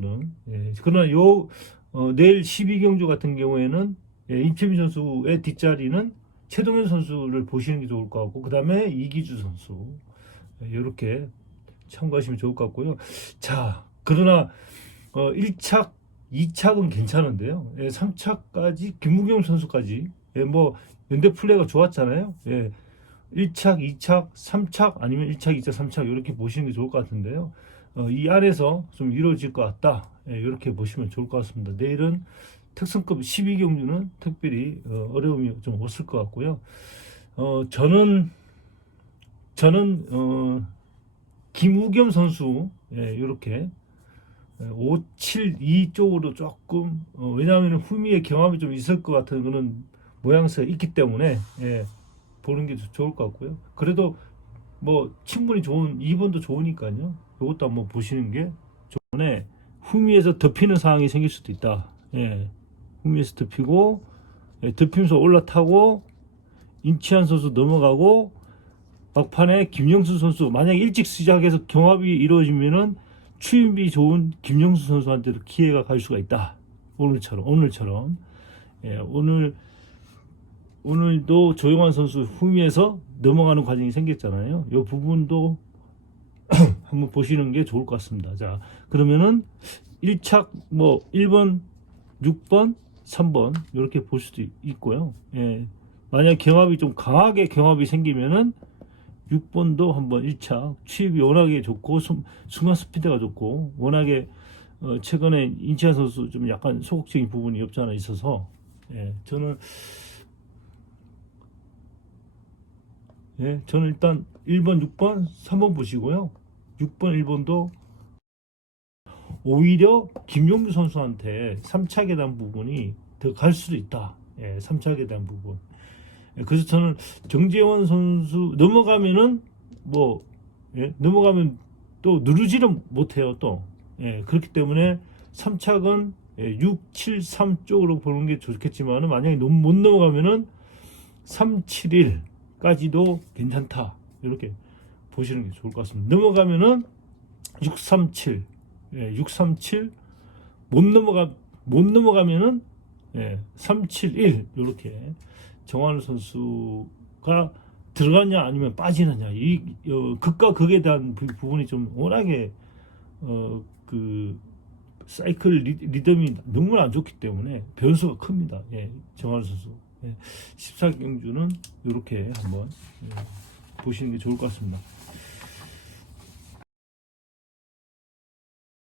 는 예, 그러나 요 어, 내일 12경주 같은 경우에는 예, 임채민 선수의 뒷자리는 최동현 선수를 보시는 게 좋을 것 같고 그 다음에 이기주 선수 이렇게 참고하시면 좋을 것 같고요. 자 그러나 어, 1착, 2착은 괜찮은데요. 예, 3착까지 김무경 선수까지 예, 뭐 연대 플레이가 좋았잖아요. 예, 1착, 2착, 3착 아니면 1착, 2착, 3착 이렇게 보시는 게 좋을 것 같은데요. 어, 이 안에서 좀 이루어질 것 같다. 예, 이렇게 보시면 좋을 것 같습니다. 내일은 특성급 12경주는 특별히 어, 어려움이 좀 없을 것 같고요. 어, 저는 저는 어, 김우겸 선수 예, 이렇게 5, 7, 2 쪽으로 조금 어, 왜냐하면 후미의 경험이 좀 있을 것 같은 그런 모양새가 있기 때문에 예, 보는 게 좋을 것 같고요. 그래도 뭐 충분히 좋은 2번도 좋으니까요. 이것도 한번 보시는 게 좋네. 후미에서 덮이는 상황이 생길 수도 있다. 예. 후미에서 덮이고 예, 덮이면서 올라타고 인치한 선수 넘어가고 막판에 김영수 선수 만약 일찍 시작해서 경합이 이루어지면은 추임비 좋은 김영수 선수한테도 기회가 갈 수가 있다. 오늘처럼 오늘처럼 예, 오늘 오늘도 조용환 선수 후미에서 넘어가는 과정이 생겼잖아요. 이 부분도 한번 보시는 게 좋을 것 같습니다. 자, 그러면은 1착 뭐 1번, 6번, 3번 이렇게 볼 수도 있고요. 예. 만약 경합이 좀 강하게 경합이 생기면은 6번도 한번 1차 취입이 워낙에 좋고 순- 순간 스피드가 좋고 워낙에 어, 최근에 인치한 선수 좀 약간 소극적인 부분이 없지 않아 있어서 예, 저는 예, 저는 일단 1번, 6번, 3번 보시고요. 6번, 1번도 오히려 김용규 선수한테 3착에 대한 부분이 더 갈 수도 있다. 예, 3착에 대한 부분. 예, 그래서 저는 정재원 선수 넘어가면은 뭐 예, 넘어가면 또 누르지는 못해요 또 예, 그렇기 때문에 3착은 예, 6, 7, 3 쪽으로 보는 게 좋겠지만은 만약에 넘- 못 넘어가면은 3, 7, 1 까지도 괜찮다 이렇게 보시는 게 좋을 것 같습니다. 넘어가면은 6, 3, 7, 예, 6, 3, 7 못 넘어가 못 넘어가면은 예, 3, 7, 1 이렇게 정환우 선수가 들어가냐 아니면 빠지느냐 이 어, 극과 극에 대한 부, 부분이 좀 워낙에 어, 그 사이클 리, 리듬이 너무 안 좋기 때문에 변수가 큽니다. 예, 정환우 선수. 예, 14경주는 이렇게 한번 예, 보시는 게 좋을 것 같습니다.